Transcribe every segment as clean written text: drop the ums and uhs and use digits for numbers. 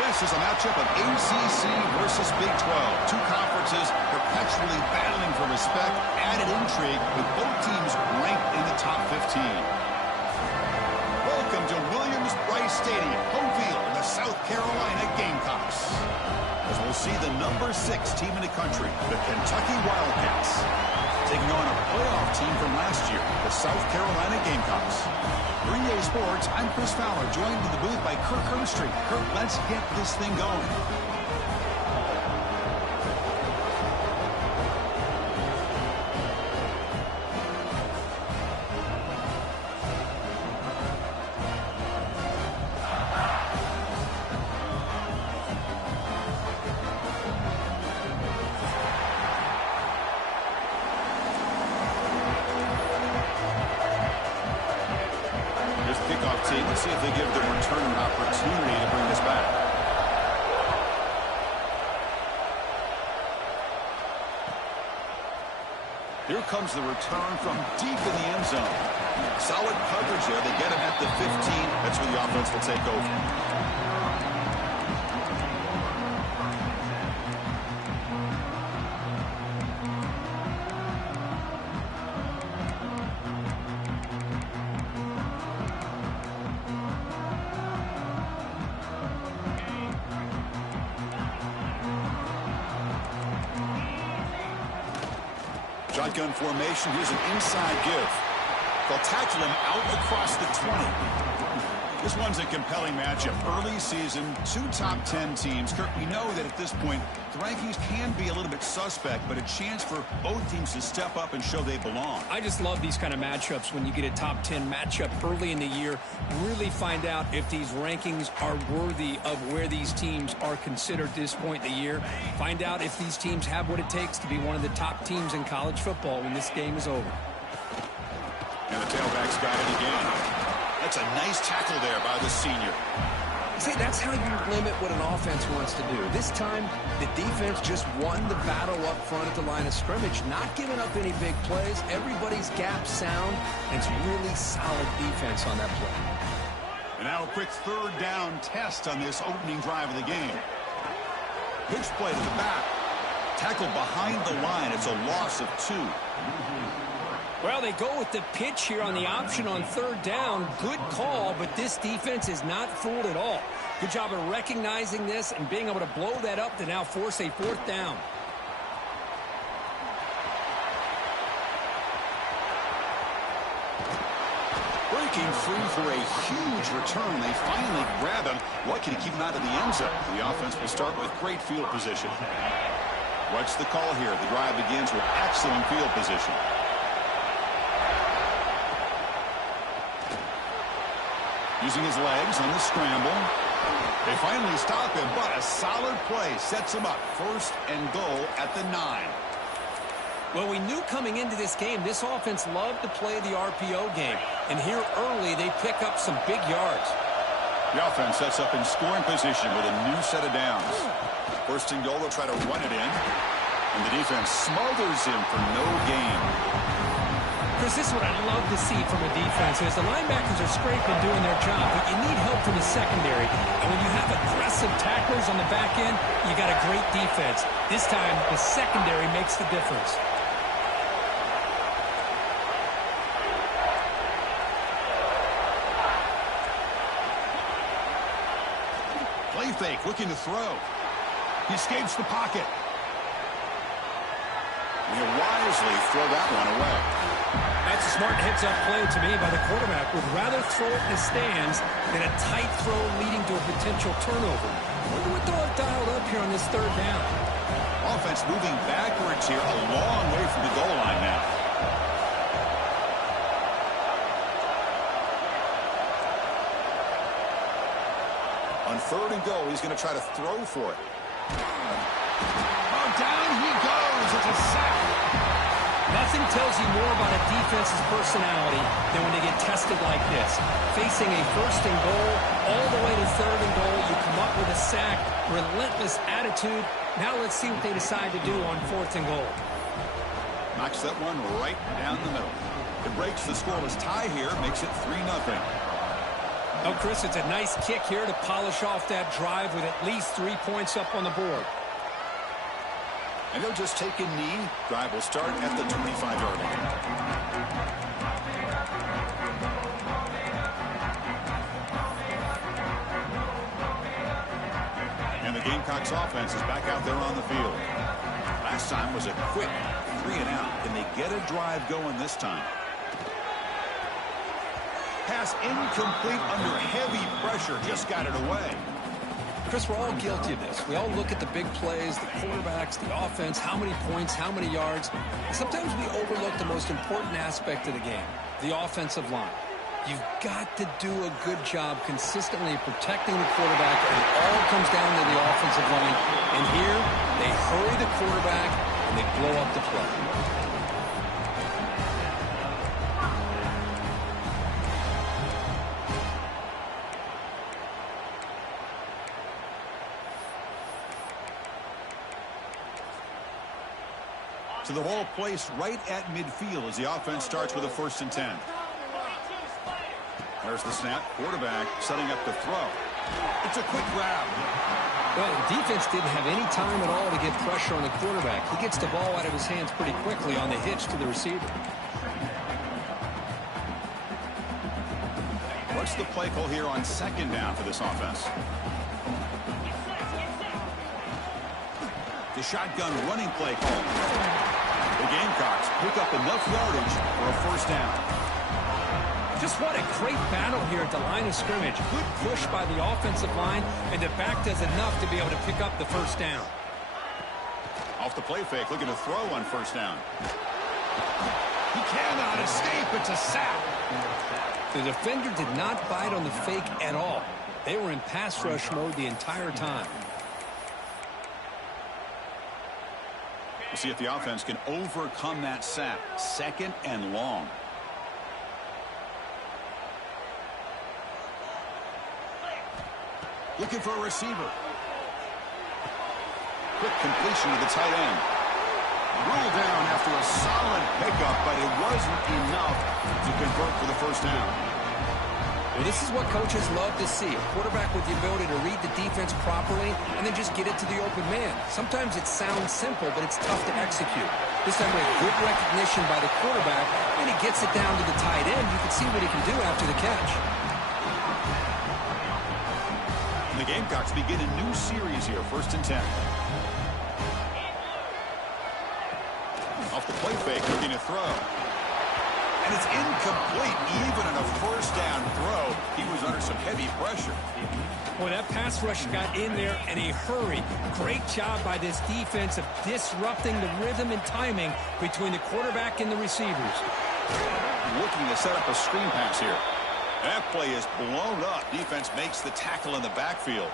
This is a matchup of ACC versus Big 12. Two conferences perpetually battling for respect. Added intrigue with both teams ranked in the top 15. Welcome to Williams-Brice Stadium, home field of the South Carolina Gamecocks. As we'll see the number 6 team in the country, the Kentucky Wildcats, taking on a playoff team from last year, the South Carolina Gamecocks. 3A Sports, I'm Chris Fowler, joined in the booth by Kirk Herbstreit. Kirk, let's get this thing going. Let's see if they give the return an opportunity to bring this back. Here comes the return from deep in the end zone. Solid coverage there. They get him at the 15. That's where the offense will take over. Shotgun formation. Here's an inside give. They'll tackle him out across the 20. This one's a compelling matchup. Early season, 2 top 10 teams. Kirk, we know that at this point, the rankings can be a little bit suspect, but a chance for both teams to step up and show they belong. I just love these kind of matchups when you get a top 10 matchup early in the year. Really find out if these rankings are worthy of where these teams are considered at this point in the year. Find out if these teams have what it takes to be one of the top teams in college football when this game is over. And the tailback's got it again. That's a nice tackle there by the senior. See, that's how you limit what an offense wants to do. This time, the defense just won the battle up front at the line of scrimmage, not giving up any big plays. Everybody's gap sound, and it's really solid defense on that play. And now a quick third down test on this opening drive of the game. Pitch play to the back. Tackled behind the line. It's a loss of 2. Well, they go with the pitch here on the option on third down. Good call, but this defense is not fooled at all. Good job of recognizing this and being able to blow that up to now force a 4th down. Breaking free for a huge return. They finally grab him. Lucky to keep him out of the end zone. The offense will start with great field position. What's the call here? The drive begins with excellent field position. Using his legs on the scramble. They finally stop him, but a solid play sets him up. 1st and goal at the 9. Well, we knew coming into this game, this offense loved to play the RPO game. And here early, they pick up some big yards. The offense sets up in scoring position with a new set of downs. 1st and goal, they'll try to run it in. And the defense smothers him for no gain. Chris, this is what I love to see from a defense is the linebackers are scraping doing their job, but you need help from the secondary. And when you have aggressive tacklers on the back end, you got a great defense. This time, the secondary makes the difference. Play fake, looking to throw. He escapes the pocket. He'll wisely throw that one away. That's a smart heads-up play to me by the quarterback. Would rather throw it in the stands than a tight throw leading to a potential turnover. Wonder what they'll have dialed up here on this 3rd down. Offense moving backwards here, a long way from the goal line now. On 3rd and goal, he's going to try to throw for it. Oh, down he goes. It's a sack. Nothing tells you more about a defense's personality than when they get tested like this. Facing a 1st and goal, all the way to 3rd and goal, you come up with a sack, relentless attitude. Now let's see what they decide to do on 4th and goal. Knocks that one right down the middle. It breaks the scoreless tie here, makes it 3-0. Oh, Chris, it's a nice kick here to polish off that drive with at least 3 points up on the board. And they'll just take a knee. Drive will start at the 25-yard line. And the Gamecocks offense is back out there on the field. Last time was a quick 3-and-out. Can they get a drive going this time? Pass incomplete under heavy pressure. Just got it away. Chris, we're all guilty of this. We all look at the big plays, the quarterbacks, the offense, how many points, how many yards. And sometimes we overlook the most important aspect of the game, the offensive line. You've got to do a good job consistently protecting the quarterback, and it all comes down to the offensive line. And here, they hurry the quarterback, and they blow up the play. So the ball placed right at midfield as the offense starts with a 1st and 10. There's the snap. Quarterback setting up the throw. It's a quick grab. Well, the defense didn't have any time at all to get pressure on the quarterback. He gets the ball out of his hands pretty quickly on the hitch to the receiver. What's the play call here on 2nd down for this offense? The shotgun running play call. The Gamecocks pick up enough yardage for a 1st down. Just what a great battle here at the line of scrimmage. Good push by the offensive line, and the back does enough to be able to pick up the 1st down. Off the play fake, looking to throw on 1st down. He cannot escape. It's a sack. The defender did not bite on the fake at all. They were in pass rush mode the entire time. We'll see if the offense can overcome that sack. 2nd and long. Looking for a receiver. Quick completion to the tight end. Ruled down after a solid pickup, but it wasn't enough to convert for the 1st down. Well, this is what coaches love to see. A quarterback with the ability to read the defense properly and then just get it to the open man. Sometimes it sounds simple, but it's tough to execute. This time with good recognition by the quarterback, and he gets it down to the tight end. You can see what he can do after the catch. The Gamecocks begin a new series here, 1st and 10. Off the play fake, looking to throw. And it's incomplete. Even on a 1st down throw, he was under some heavy pressure. Boy, that pass rush got in there in a hurry. Great job by this defense of disrupting the rhythm and timing between the quarterback and the receivers. Looking to set up a screen pass here. That play is blown up. Defense makes the tackle in the backfield.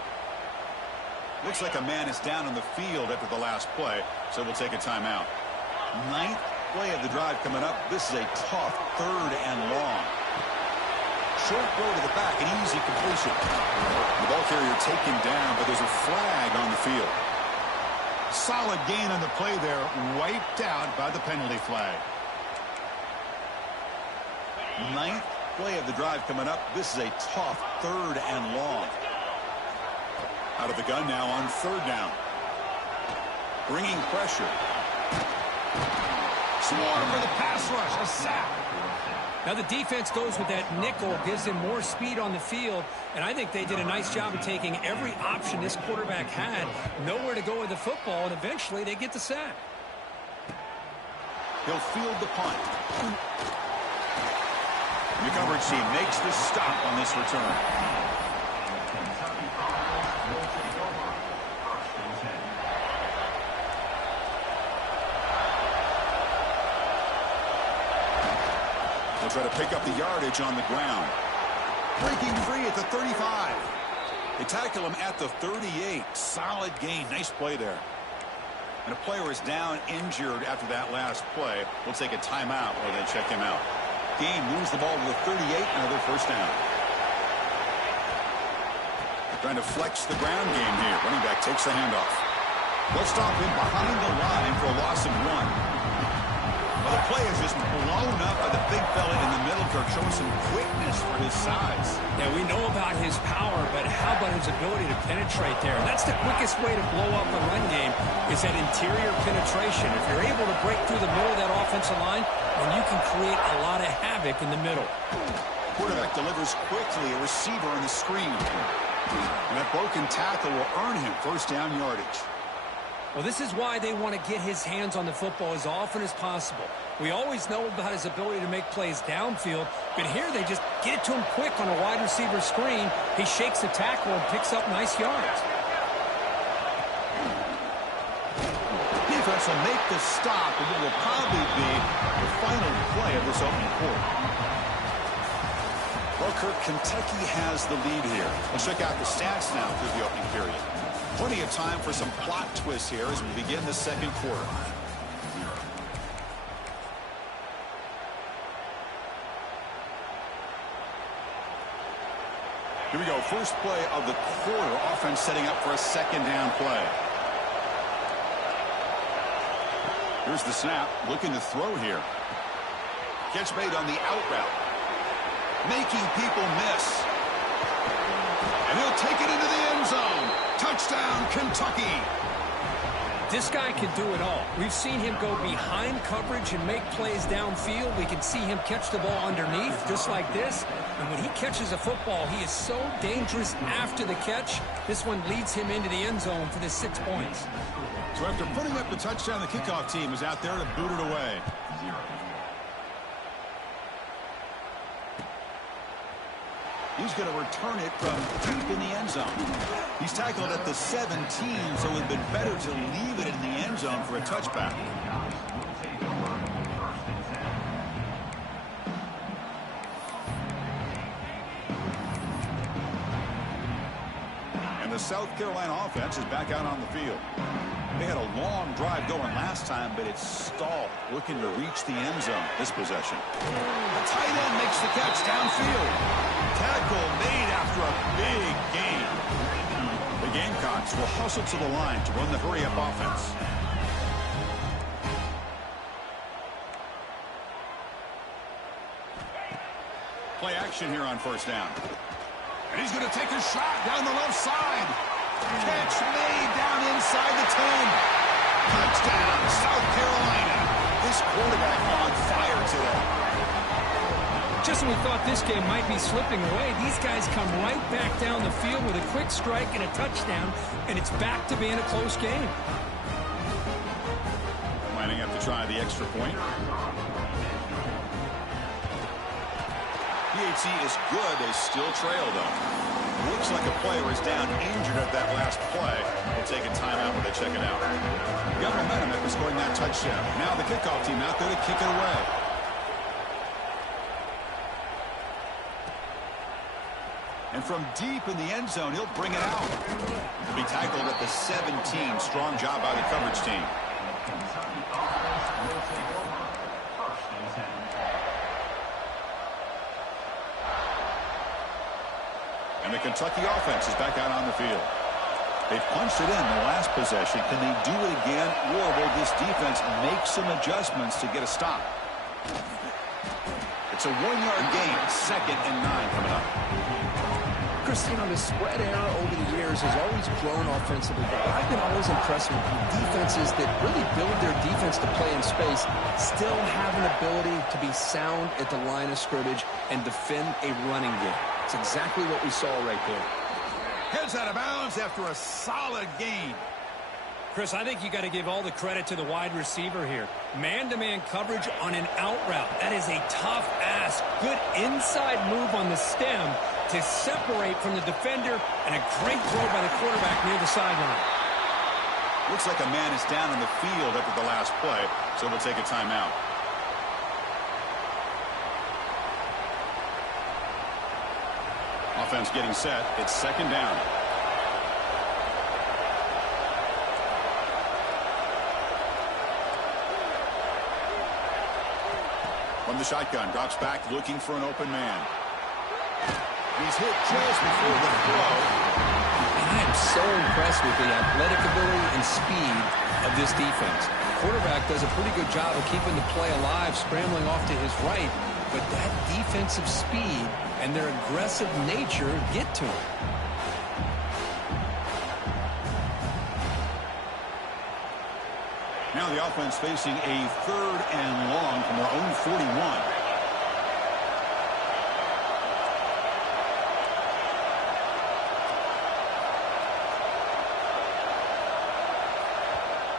Looks like a man is down on the field after the last play, so we'll take a timeout. 9th play of the drive coming up. This is a tough 3rd and long. Short throw to the back, an easy completion. The ball carrier taken down, but there's a flag on the field. Solid gain on the play there, wiped out by the penalty flag. 9th play of the drive coming up. This is a tough 3rd and long. Out of the gun now on 3rd down. Bringing pressure. Swarm for the pass rush. A sack. Now the defense goes with that nickel, gives him more speed on the field, and I think they did a nice job of taking every option this quarterback had, nowhere to go with the football, and eventually they get the sack. He'll field the punt. The coverage team makes the stop on this return. They'll try to pick up the yardage on the ground. Breaking free at the 35. They tackle him at the 38. Solid gain. Nice play there. And a player is down injured after that last play. We'll take a timeout while they check him out. Game moves the ball to the 38, another 1st down. Trying to flex the ground game here. Running back takes the handoff. They'll stop him behind the line for a loss of 1. Well, the play is just blown up by the big fella in the middle, Kirk, showing some quickness for his size. Yeah, we know about his power, but how about his ability to penetrate there? That's the quickest way to blow up a run game, is that interior penetration. If you're able to break through the middle of that offensive line, then you can create a lot of havoc in the middle. Quarterback delivers quickly, a receiver on the screen. And that broken tackle will earn him first down yardage. Well, this is why they want to get his hands on the football as often as possible. We always know about his ability to make plays downfield, but here they just get it to him quick on a wide receiver screen. He shakes the tackle and picks up nice yards. Defense will make the stop, and it will probably be the final play of this opening quarter. Well, Kirk, Kentucky has the lead here. Let's check out the stats now through the opening period. Plenty of time for some plot twists here as we begin the second quarter. Here we go. First play of the quarter. Offense setting up for a second down play. Here's the snap. Looking to throw here. Catch made on the out route. Making people miss. And he'll take it into the end zone. Touchdown, Kentucky. This guy can do it all. We've seen him go behind coverage and make plays downfield. We can see him catch the ball underneath, just like this. And when he catches a football, he is so dangerous after the catch. This one leads him into the end zone for the 6 points. So after putting up the touchdown, the kickoff team is out there to boot it away. He's going to return it from deep in the end zone. He's tackled at the 17, so it would have been better to leave it in the end zone for a touchback. And the South Carolina offense is back out on the field. They had a long drive going last time, but it's stalled, looking to reach the end zone this possession. The tight end makes the catch downfield. Tackle made after a big gain. The Gamecocks will hustle to the line to run the hurry-up offense. Play action here on first down. And he's going to take a shot down the left side. Catch made down inside the 10. Touchdown, South Carolina. This quarterback on fire today. Just when we thought this game might be slipping away, these guys come right back down the field with a quick strike and a touchdown, and it's back to being a close game. Lining up to try the extra point. PAT is good. They still trail, though. Looks like a player is down injured at that last play. We'll take a timeout when they check it out. Got momentum after scoring that touchdown. Now the kickoff team out there to kick it away. And from deep in the end zone, he'll bring it out. He'll be tackled at the 17. Strong job by the coverage team. And the Kentucky offense is back out on the field. They punched it in the last possession. Can they do it again, or will this defense make some adjustments to get a stop? It's a 1-yard gain. 2nd and 9 coming up. Chris, you know, the spread era over the years has always grown offensively, but I've been always impressed with defenses that really build their defense to play in space, still have an ability to be sound at the line of scrimmage and defend a running game. It's exactly what we saw right there. Heads out of bounds after a solid gain. Chris, I think you got to give all the credit to the wide receiver here. Man-to-man coverage on an out route. That is a tough ask. Good inside move on the stem to separate from the defender, and a great throw by the quarterback near the sideline. Looks like a man is down in the field after the last play, so we'll take a timeout. Offense getting set. It's 2nd down. From the shotgun, drops back looking for an open man. He's hit just before the throw. And I so impressed with the athletic ability and speed of this defense. The quarterback does a pretty good job of keeping the play alive, scrambling off to his right, but that defensive speed and their aggressive nature get to him. Now the offense facing a 3rd and long from their own 41.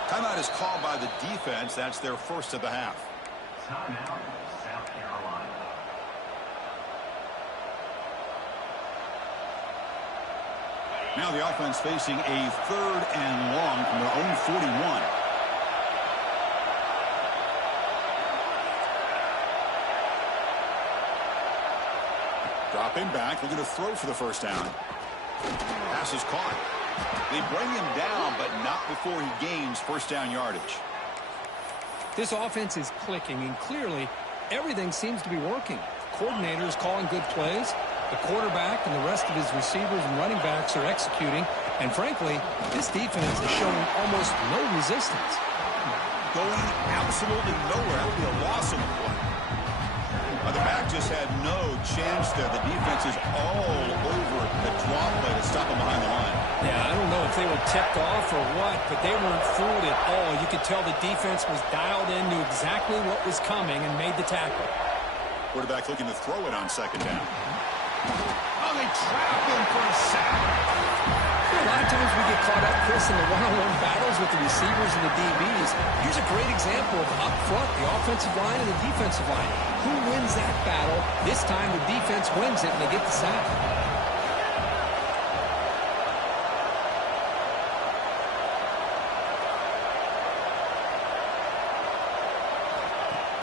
Timeout is called by the defense. That's their first of the half. Timeout, South Carolina. Now the offense facing a 3rd and long from their own 41. Dropping back, looking to throw for the first down. Pass is caught. They bring him down, but not before he gains first down yardage. This offense is clicking, and clearly everything seems to be working. The coordinator is calling good plays. The quarterback and the rest of his receivers and running backs are executing. And frankly, this defense is showing almost no resistance. Going absolutely nowhere. That would be a loss on the play. The back just had no chance there. The defense is all over the draw play to stop him behind the line. Yeah, I don't know if they were tipped off or what, but they weren't fooled at all. You could tell the defense was dialed in, knew exactly what was coming, and made the tackle. Quarterback looking to throw it on second down. Oh, they trap him for a sack. A lot of times we get caught up, Chris, in the one-on-one battles with the receivers and the DBs. Here's a great example of up front, the offensive line and the defensive line. Who wins that battle? This time the defense wins it and they get the sack.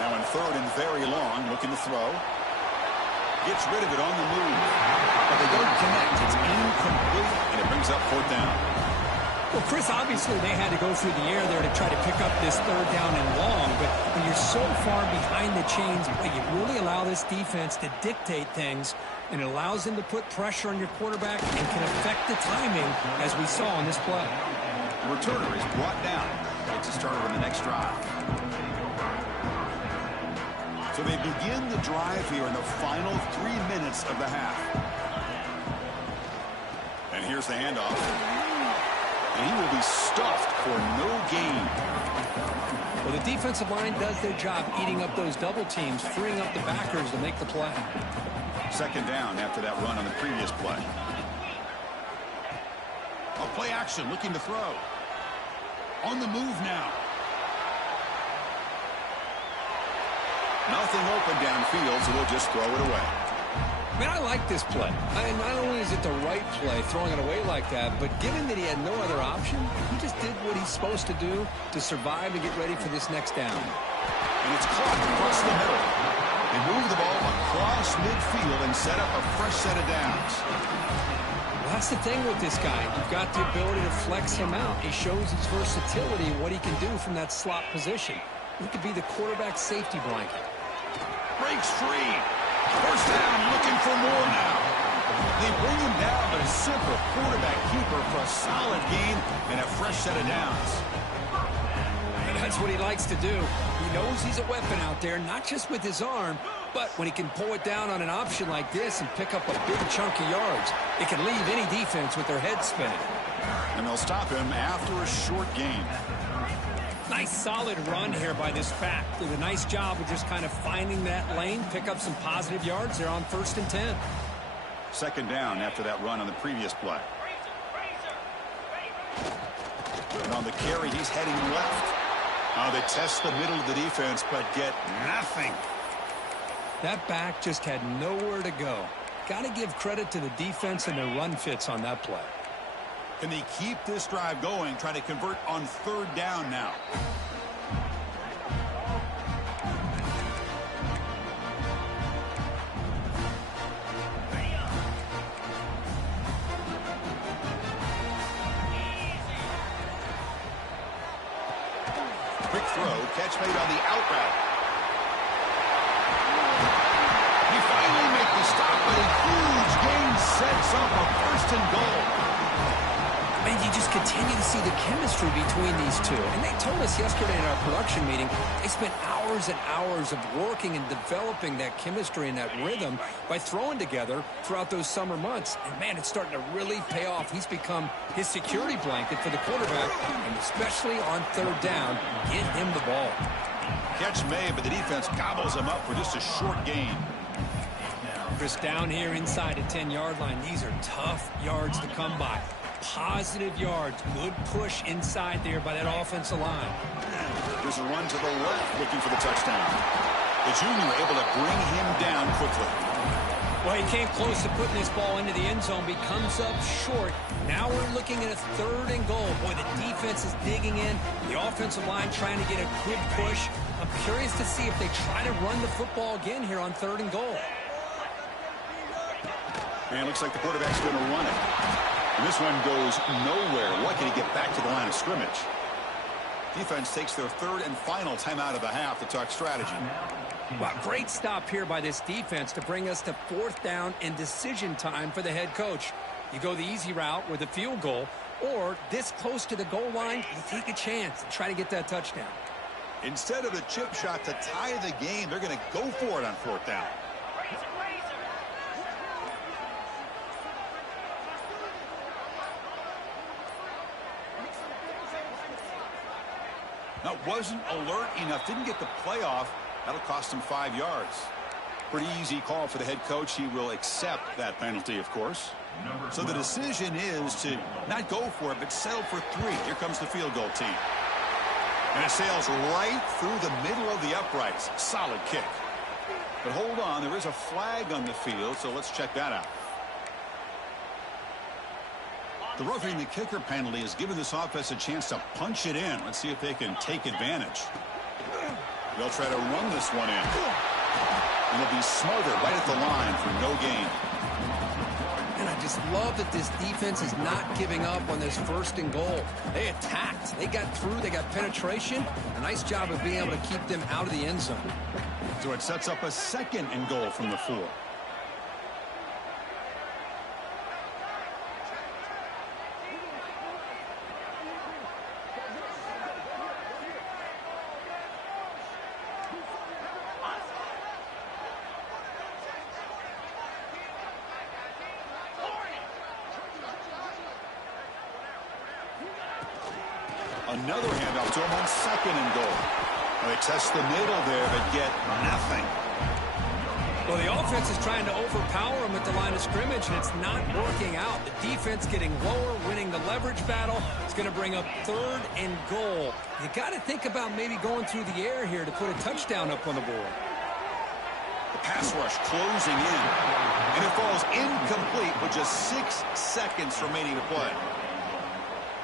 Now in 3rd and very long, looking to throw. Gets rid of it on the move. But they don't connect. It's incomplete, and it brings up 4th down. Well, Chris, obviously they had to go through the air there to try to pick up this 3rd down and long, but when you're so far behind the chains, you really allow this defense to dictate things, and it allows them to put pressure on your quarterback and can affect the timing, as we saw on this play. The returner is brought down. Gets it started on the next drive. So they begin the drive here in the final 3 minutes of the half. And here's the handoff. And he will be stuffed for no gain. Well, the defensive line does their job eating up those double teams, freeing up the backers to make the play. Second down after that run on the previous play. A play action, looking to throw. On the move now. Nothing open downfield, so they'll just throw it away. Man, I like this play. Not only is it the right play, throwing it away like that, but given that he had no other option, he just did what he's supposed to do to survive and get ready for this next down. And it's caught across the middle. They move the ball across midfield and set up a fresh set of downs. Well, that's the thing with this guy. You've got the ability to flex him out. He shows his versatility and what he can do from that slot position. He could be the quarterback safety blanket. Breaks free. First down, looking for more now. They bring him down, but a simple quarterback keeper for a solid gain and a fresh set of downs. And that's what he likes to do. He knows he's a weapon out there, not just with his arm, but when he can pull it down on an option like this and pick up a big chunk of yards, it can leave any defense with their head spinning. And they'll stop him after a short gain. Nice solid run here by this back. Did a nice job of just kind of finding that lane, pick up some positive yards. They're on 1st and 10. Second down after that run on the previous play. And on the carry, he's heading left. They test the middle of the defense, but get nothing. That back just had nowhere to go. Got to give credit to the defense and their run fits on that play. Can they keep this drive going, try to convert on 3rd down now? Quick throw, catch made on the out route. He finally makes the stop, but a huge gain sets up a 1st and goal. continue to see the chemistry between these two. And they told us yesterday in our production meeting, they spent hours and hours of working and developing that chemistry and that rhythm by throwing together throughout those summer months. And, man, it's starting to really pay off. He's become his security blanket for the quarterback, and especially on third down, get him the ball. Catch made, but the defense gobbles him up for just a short gain. Chris, down here inside the 10-yard line, these are tough yards to come by. Positive yards, good push inside there by that offensive line. There's a run to the left looking for the touchdown. The junior able to bring him down quickly. Well, he came close to putting this ball into the end zone, but comes up short. Now we're looking at a 3rd and goal. Boy, the defense is digging in. The offensive line trying to get a good push. I'm curious to see if they try to run the football again here on 3rd and goal. And looks like the quarterback's going to run it. And this one goes nowhere. Lucky to get back to the line of scrimmage. Defense takes their 3rd and final timeout of the half to talk strategy. Well, great stop here by this defense to bring us to 4th down and decision time for the head coach. You go the easy route with a field goal, or this close to the goal line, you take a chance and try to get that touchdown. Instead of the chip shot to tie the game, they're going to go for it on 4th down. Now, wasn't alert enough, didn't get the playoff. That'll cost him 5 yards. Pretty easy call for the head coach. He will accept that penalty, of course. So the decision is to not go for it, but settle for 3. Here comes the field goal team. And it sails right through the middle of the uprights. Solid kick. But hold on, there is a flag on the field, so let's check that out. The roughing the kicker penalty has given this offense a chance to punch it in. Let's see if they can take advantage. They'll try to run this one in. And they'll be smothered right at the line for no gain. And I just love that this defense is not giving up on this 1st and goal. They attacked. They got through. They got penetration. A nice job of being able to keep them out of the end zone. So it sets up a 2nd and goal from the 4. Another handoff to him on 2nd and goal. Well, they test the middle there, but get nothing. Well, the offense is trying to overpower him at the line of scrimmage, and it's not working out. The defense getting lower, winning the leverage battle. It's going to bring up 3rd and goal. You got to think about maybe going through the air here to put a touchdown up on the board. The pass rush closing in, and it falls incomplete with just 6 seconds remaining to play.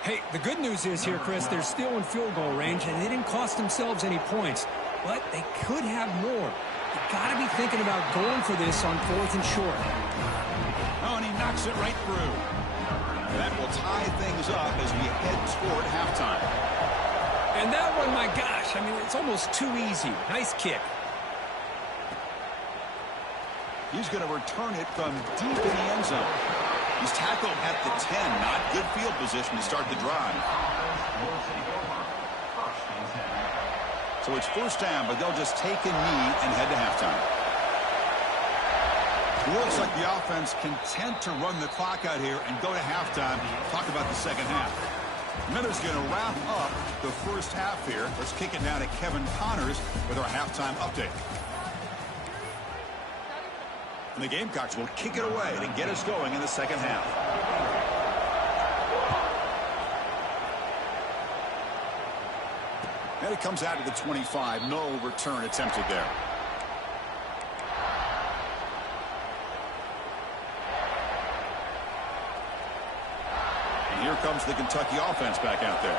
Hey, the good news is here, Chris, they're still in field goal range, and they didn't cost themselves any points, but they could have more. You got to be thinking about going for this on 4th and short. Oh, and he knocks it right through. That will tie things up as we head toward halftime. And that one, my gosh, I mean, it's almost too easy. Nice kick. He's going to return it from deep in the end zone. He's tackled at the 10. Not good field position to start the drive. So it's 1st down, but they'll just take a knee and head to halftime. It looks like the offense content to run the clock out here and go to halftime. Talk about the 2nd half. Miller's going to wrap up the 1st half here. Let's kick it now to Kevin Connors with our halftime update. And the Gamecocks will kick it away to get us going in the 2nd half. And it comes out to the 25. No return attempted there. And here comes the Kentucky offense back out there.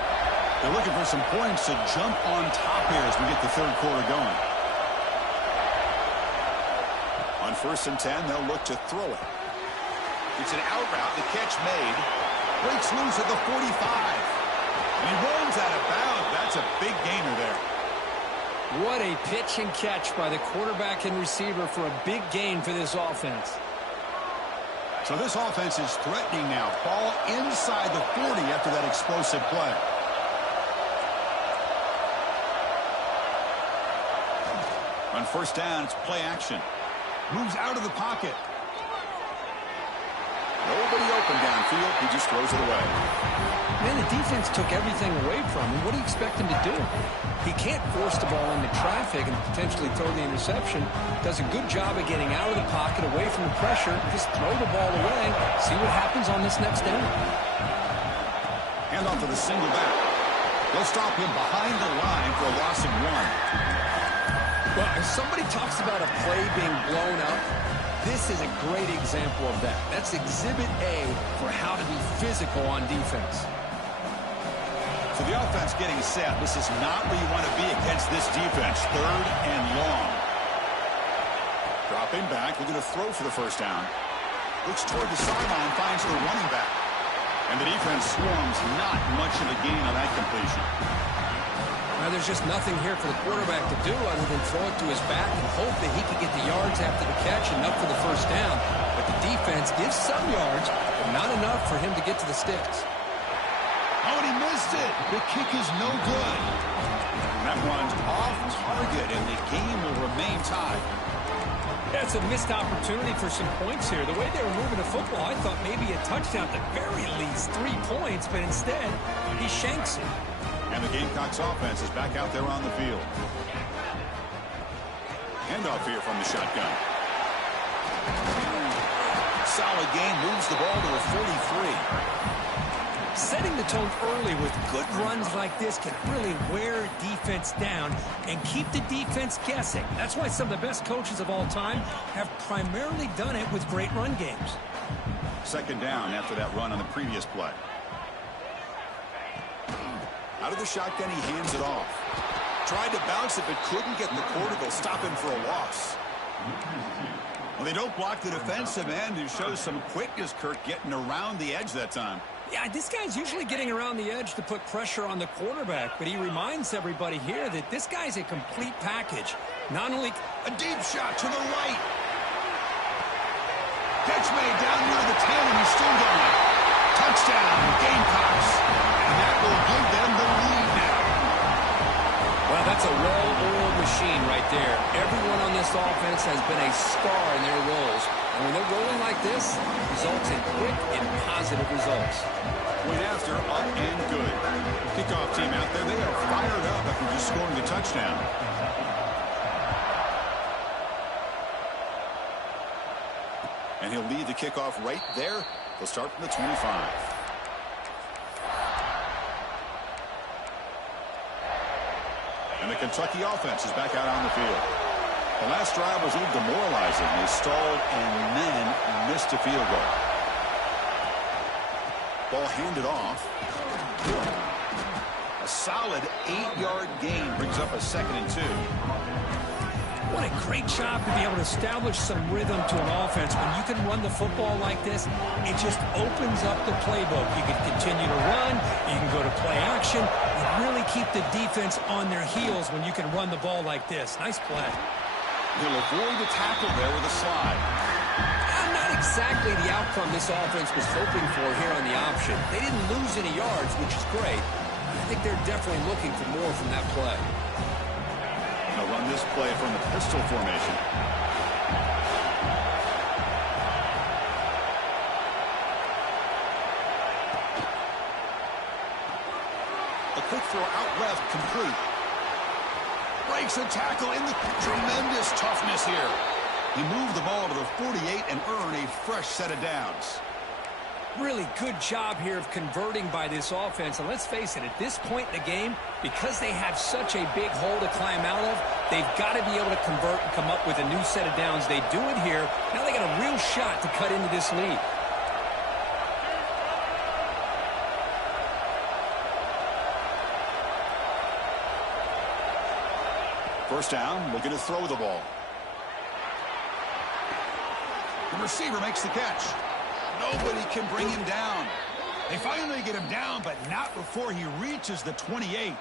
They're looking for some points to jump on top here as we get the 3rd quarter going. On 1st and 10, they'll look to throw it. It's an out route. The catch made. Breaks loose at the 45. And he rolls out of bounds. That's a big gainer there. What a pitch and catch by the quarterback and receiver for a big gain for this offense. So this offense is threatening now. Ball inside the 40 after that explosive play. On first down, it's play action. Moves out of the pocket. Nobody open downfield. He just throws it away. Man, the defense took everything away from him. What do you expect him to do? He can't force the ball into traffic and potentially throw the interception. Does a good job of getting out of the pocket, away from the pressure. Just throw the ball away. See what happens on this next down. Hand off to the single back. They'll stop him behind the line for a loss of 1. Well, if somebody talks about a play being blown up, this is a great example of that. That's exhibit A for how to be physical on defense. So the offense getting set. This is not where you want to be against this defense. 3rd and long. Dropping back, looking to throw for the first down. Looks toward the sideline, finds the running back. And the defense swarms. Not much of a gain on that completion. Now, there's just nothing here for the quarterback to do other than throw it to his back and hope that he can get the yards after the catch and up for the first down. But the defense gives some yards, but not enough for him to get to the sticks. Oh, and he missed it. The kick is no good. That one's off target, and the game will remain tied. That's a missed opportunity for some points here. The way they were moving the football, I thought maybe a touchdown, at the very least 3 points, but instead, he shanks it. And the Gamecocks offense is back out there on the field. Handoff here from the shotgun. Solid gain, moves the ball to the 43. Setting the tone early with good runs like this can really wear defense down and keep the defense guessing. That's why some of the best coaches of all time have primarily done it with great run games. 2nd down after that run on the previous play. Out of the shotgun, he hands it off. Tried to bounce it, but couldn't get the quarter. They'll stop him for a loss. Well, they don't block the defensive end, who shows some quickness, Kirk, getting around the edge that time. Yeah, this guy's usually getting around the edge to put pressure on the quarterback, but he reminds everybody here that this guy's a complete package. Not only a deep shot to the right. Catch made down near the 10, and he's still going. Touchdown, Gamecocks. And that will give them the lead now. Well, that's a well-oiled machine right there. Everyone on this offense has been a star in their roles. And when they're rolling like this, it results in quick and positive results. Point after, up and good. Kickoff team out there, they are fired up after just scoring the touchdown. And he'll lead the kickoff right there. They'll start from the 25. And the Kentucky offense is back out on the field. The last drive was a little demoralizing. They stalled and then missed a field goal. Ball handed off. A solid 8-yard gain brings up a 2nd and 2. What a great job to be able to establish some rhythm to an offense. When you can run the football like this, it just opens up the playbook. You can continue to run. You can go to play action. You really keep the defense on their heels when you can run the ball like this. Nice play. He'll avoid the tackle there with a slide. Not exactly the outcome this offense was hoping for here on the option. They didn't lose any yards, which is great. I think they're definitely looking for more from that play. They'll run this play from the pistol formation. A quick throw out left, complete. Breaks a tackle in the tremendous toughness here. He moved the ball to the 48 and earned a fresh set of downs. Really good job here of converting by this offense. And let's face it, at this point in the game, because they have such a big hole to climb out of, they've got to be able to convert and come up with a new set of downs. They do it here. Now they got a real shot to cut into this lead. First down, looking to throw the ball. The receiver makes the catch. Nobody can bring him down. They finally get him down, but not before he reaches the 28.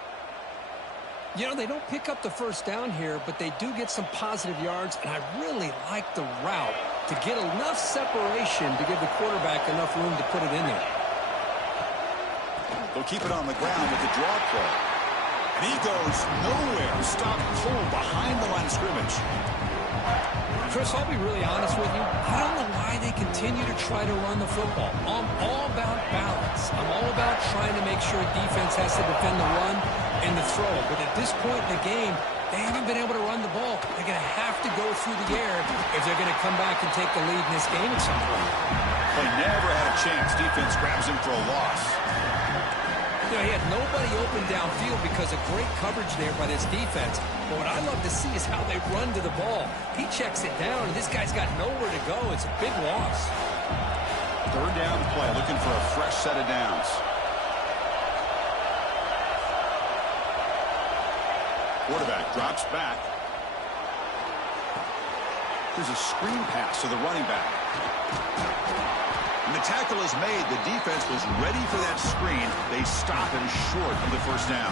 You know, they don't pick up the first down here, but they do get some positive yards, and I really like the route to get enough separation to give the quarterback enough room to put it in there. They'll keep it on the ground with the draw play. And he goes nowhere. Stopped cold behind the line of scrimmage. Chris, I'll be really honest with you. I don't know why they continue to try to run the football. I'm all about balance. I'm all about trying to make sure defense has to defend the run and the throw. But at this point in the game, they haven't been able to run the ball. They're going to have to go through the air if they're going to come back and take the lead in this game at some point. They never had a chance. Defense grabs him for a loss. You know, he had nobody open downfield because of great coverage there by this defense. But what I love to see is how they run to the ball. He checks it down, and this guy's got nowhere to go. It's a big loss. Third down play, looking for a fresh set of downs. Quarterback drops back. There's a screen pass to the running back. And the tackle is made. The defense was ready for that screen. They stop him short of the first down.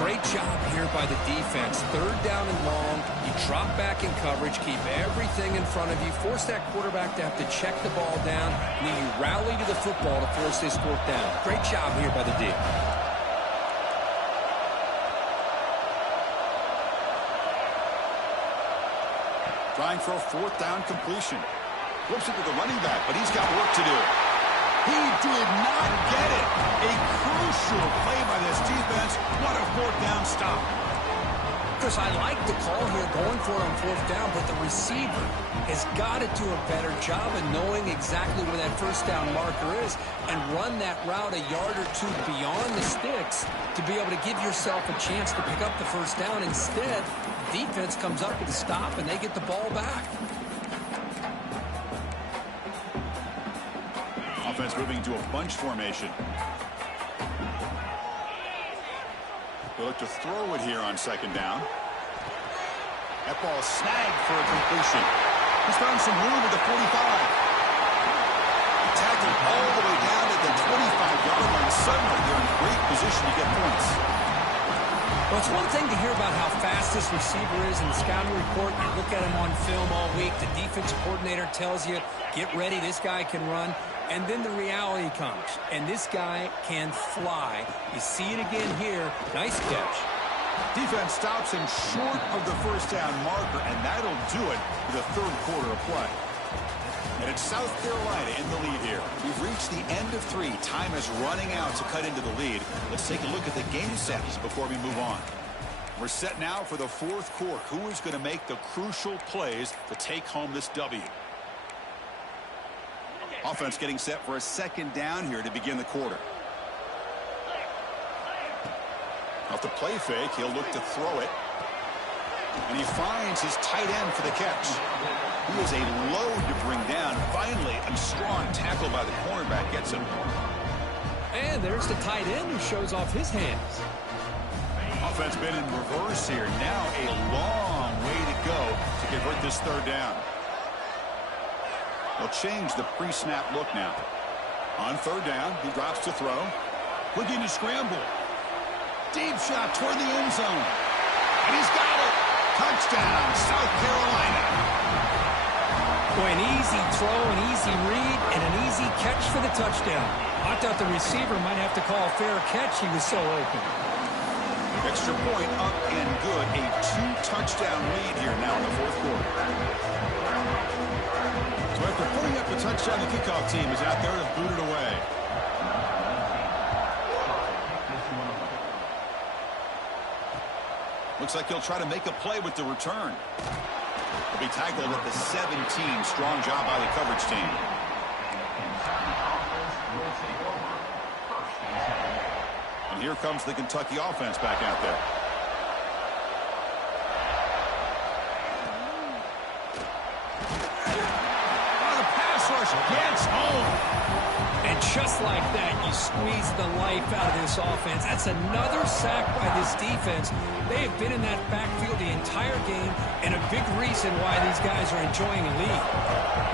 Great job here by the defense. Third down and long. You drop back in coverage, keep everything in front of you, force that quarterback to have to check the ball down, and then you rally to the football to force this fourth down. Great job here by the D. Trying for a fourth down completion. Flips it to the running back, but he's got work to do. He did not get it. A crucial play by this defense. What a fourth down stop. Chris, I like the call here going for it on fourth down, but the receiver has got to do a better job of knowing exactly where that first down marker is and run that route a yard or two beyond the sticks to be able to give yourself a chance to pick up the first down. Instead, the defense comes up with a stop, and they get the ball back. Offense moving to a bunch formation. They look to throw it here on second down. That ball snagged for a completion. He's found some room at the 45. He tackled all the way down at the 25-yard line. Suddenly, they're in great position to get points. Well, it's one thing to hear about how fast this receiver is in the scouting report. You look at him on film all week. The defensive coordinator tells you, get ready, this guy can run. And then the reality comes, and this guy can fly. You see it again here. Nice catch. Defense stops him short of the first down marker, and that'll do it for the third quarter of play. And it's South Carolina in the lead here. We've reached the end of three. Time is running out to cut into the lead. Let's take a look at the game sets before we move on. We're set now for the fourth quarter. Who is going to make the crucial plays to take home this W? Offense getting set for a second down here to begin the quarter. Off the play fake, he'll look to throw it. And he finds his tight end for the catch. He was a load to bring down. Finally, a strong tackle by the cornerback gets him. And there's the tight end who shows off his hands. Offense been in reverse here. Now a long way to go to convert this third down. They'll change the pre-snap look now. On third down, he drops to throw. Looking to scramble. Deep shot toward the end zone. And he's got it. Touchdown, South Carolina. Boy, an easy throw, an easy read, and an easy catch for the touchdown. I thought the receiver might have to call a fair catch. He was so open. Extra point up and good. A two-touchdown lead here now in the fourth quarter. So after putting up the touchdown, the kickoff team is out there to boot it away. Looks like he'll try to make a play with the return. He'll be tackled at the 17. Strong job by the coverage team. And here comes the Kentucky offense back out there. Gets home. And just like that, you squeeze the life out of this offense. That's another sack by this defense. They have been in that backfield the entire game, and a big reason why these guys are enjoying a lead.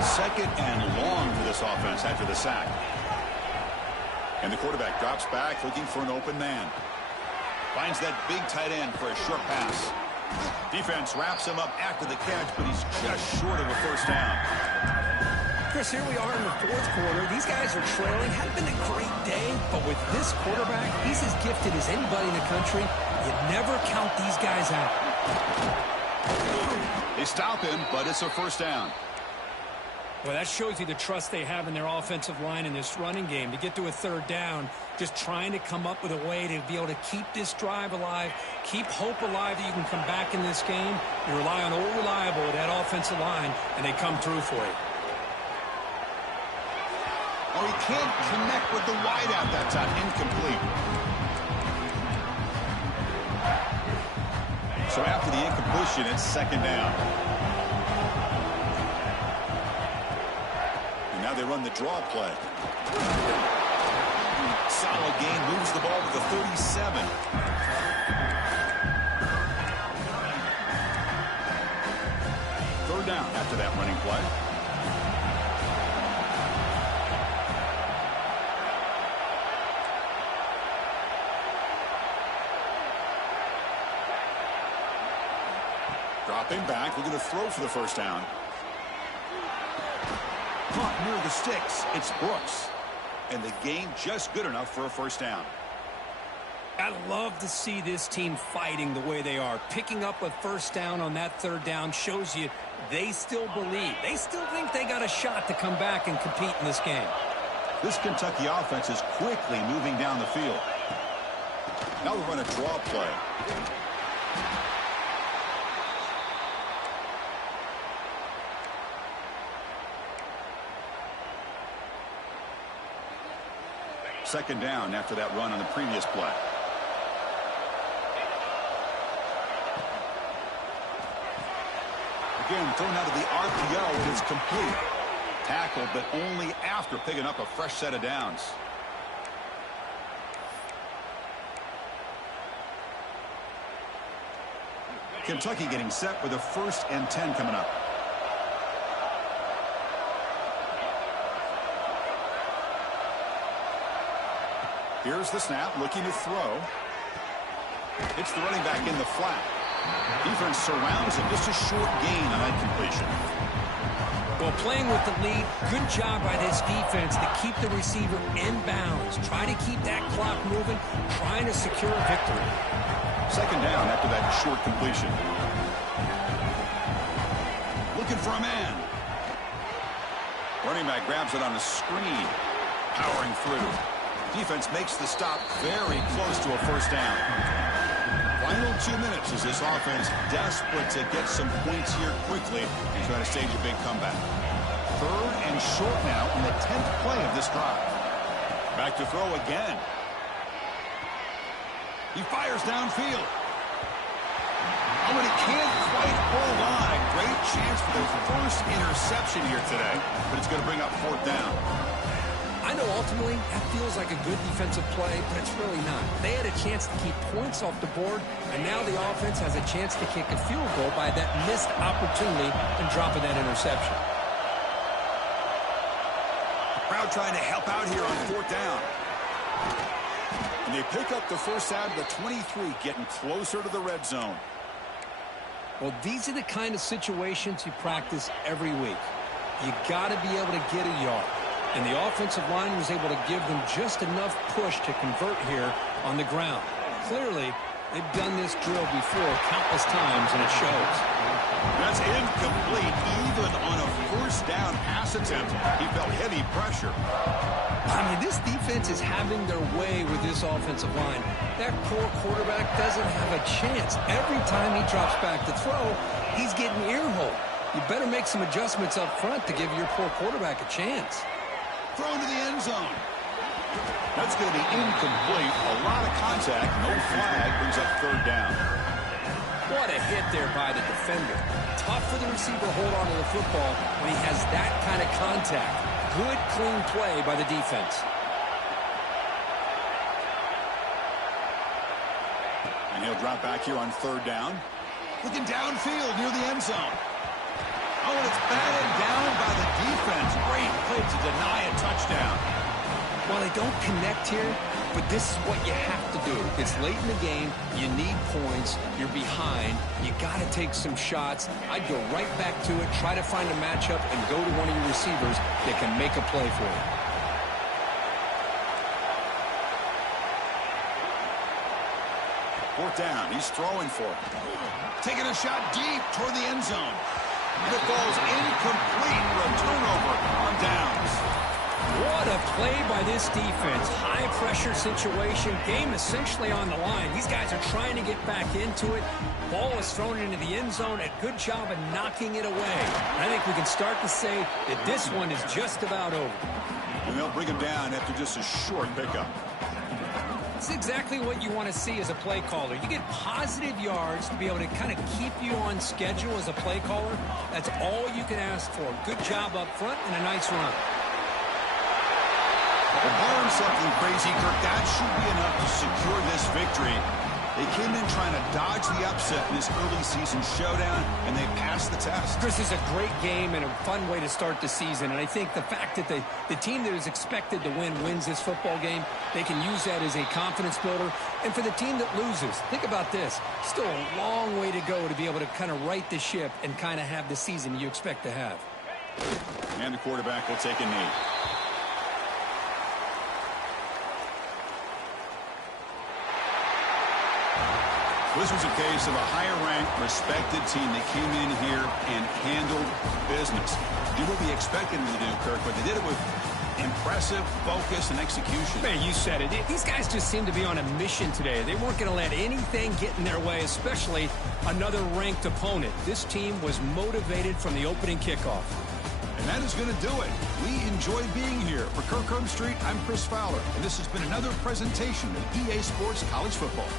Second and long for this offense after the sack. And the quarterback drops back looking for an open man. Finds that big tight end for a short pass. Defense wraps him up after the catch, but he's just short of a first down. Chris, here we are in the fourth quarter. These guys are trailing. Hadn't been a great day, but with this quarterback, he's as gifted as anybody in the country. You never count these guys out. They stop him, but it's a first down. Well, that shows you the trust they have in their offensive line in this running game. To get to a third down, just trying to come up with a way to be able to keep this drive alive, keep hope alive that you can come back in this game. You rely on old reliable with that offensive line, and they come through for you. Oh, he can't connect with the wideout that time. Incomplete. So after the incompletion, it's second down. And now they run the draw play. Solid gain, moves the ball to the 37. Third down after that running play. Dropping back, looking to throw for the first down. Caught near the sticks. It's Brooks. And the gain just good enough for a first down. I love to see this team fighting the way they are. Picking up a first down on that third down shows you they still believe. They still think they got a shot to come back and compete in this game. This Kentucky offense is quickly moving down the field. Now we run a draw play. Second down after that run on the previous play. Again, thrown out of the RPO, and it's complete. Tackled, but only after picking up a fresh set of downs. Kentucky getting set with a 1st and 10 coming up. Here's the snap, looking to throw. It's the running back in the flat. Defense surrounds him. Just a short gain on that completion. Well, playing with the lead, good job by this defense to keep the receiver in bounds. Try to keep that clock moving, trying to secure a victory. Second down after that short completion. Looking for a man. Running back grabs it on a screen. Powering through. Defense makes the stop very close to a first down. Final 2 minutes as this offense desperate to get some points here quickly and try to stage a big comeback. Third and short now in the 10th play of this drive. Back to throw again. He fires downfield. Oh, and he can't quite hold on. A great chance for their first interception here today, but it's going to bring up fourth down. I know ultimately that feels like a good defensive play, but it's really not. They had a chance to keep points off the board, and now the offense has a chance to kick a field goal by that missed opportunity and dropping that interception. Crowd trying to help out here on fourth down. And they pick up the first out of the 23, getting closer to the red zone. Well, these are the kind of situations you practice every week. You got to be able to get a yard. And the offensive line was able to give them just enough push to convert here on the ground. Clearly, they've done this drill before countless times, and it shows. That's incomplete. Even on a first down pass attempt, he felt heavy pressure. I mean, this defense is having their way with this offensive line. That poor quarterback doesn't have a chance. Every time he drops back to throw, he's getting ear-hole. You better make some adjustments up front to give your poor quarterback a chance. Thrown to the end zone. That's going to be incomplete. A lot of contact. No flag. Brings up third down. What a hit there by the defender. Tough for the receiver to hold on to the football when he has that kind of contact. Good, clean play by the defense. And he'll drop back here on third down. Looking downfield near the end zone. Oh, and it's batted down by the defense. Great play to deny a touchdown. While they don't connect here, but this is what you have to do. It's late in the game. You need points. You're behind. You got to take some shots. I'd go right back to it, try to find a matchup, and go to one of your receivers that can make a play for you. Fourth down. He's throwing for it. Taking a shot deep toward the end zone. And it falls incomplete for a turnover on downs. What a play by this defense. High-pressure situation. Game essentially on the line. These guys are trying to get back into it. Ball is thrown into the end zone. A good job of knocking it away. I think we can start to say that this one is just about over. And they'll bring him down after just a short pickup. It's exactly what you want to see as a play caller. You get positive yards to be able to kind of keep you on schedule as a play caller. That's all you can ask for. Good job up front and a nice run. Barring something crazy, Kirk, that should be enough to secure this victory. They came in trying to dodge the upset in this early season showdown, and they passed the test. This is a great game and a fun way to start the season. And I think the fact that the team that is expected to win wins this football game, they can use that as a confidence builder. And for the team that loses, think about this. Still a long way to go to be able to kind of right the ship and kind of have the season you expect to have. And the quarterback will take a knee. This was a case of a higher-ranked, respected team that came in here and handled business. Did what we expected them to do, Kirk, but they did it with impressive focus and execution. Man, you said it. These guys just seem to be on a mission today. They weren't going to let anything get in their way, especially another ranked opponent. This team was motivated from the opening kickoff. And that is going to do it. We enjoyed being here. For Kirk Street, I'm Chris Fowler, and this has been another presentation of EA Sports College Football.